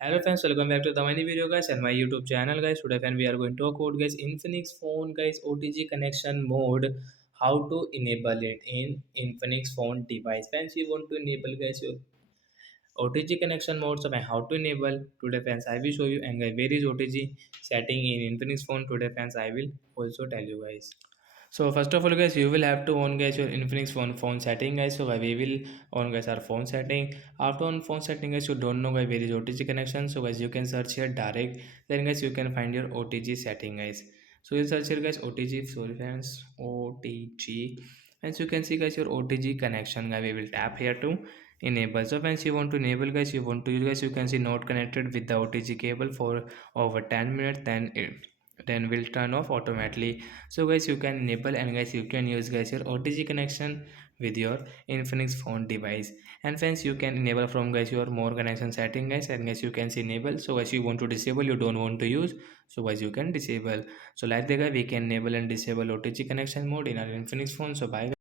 Hello friends, welcome back to the mini video guys and my YouTube channel guys. Today friend we are going to talk about guys Infinix phone guys OTG connection mode, how to enable it in Infinix phone device. Friends, you want to enable guys your OTG connection mode. So how to enable today friends I will show you, and guys where is OTG setting in Infinix phone today friends I will also tell you guys. So first of all guys, you will have to on guys your Infinix phone setting guys. So we will on guys our phone setting. After on phone setting guys, you don't know guys where is OTG connection. So guys you can search here direct. Then guys you can find your OTG setting guys. So you search here guys OTG, sorry friends, OTG. And you can see guys your OTG connection guys. We will tap here to enable. So once you want to enable guys, you want to use guys, you can see not connected with the OTG cable for over 10 minutes, then will turn off automatically. So guys you can enable, and guys you can use guys your OTG connection with your Infinix phone device. And friends, you can enable from guys your more connection setting guys, and guys you can see enable. So guys you want to disable, you don't want to use, so guys you can disable. So like the guy we can enable and disable OTG connection mode in our Infinix phone. So bye.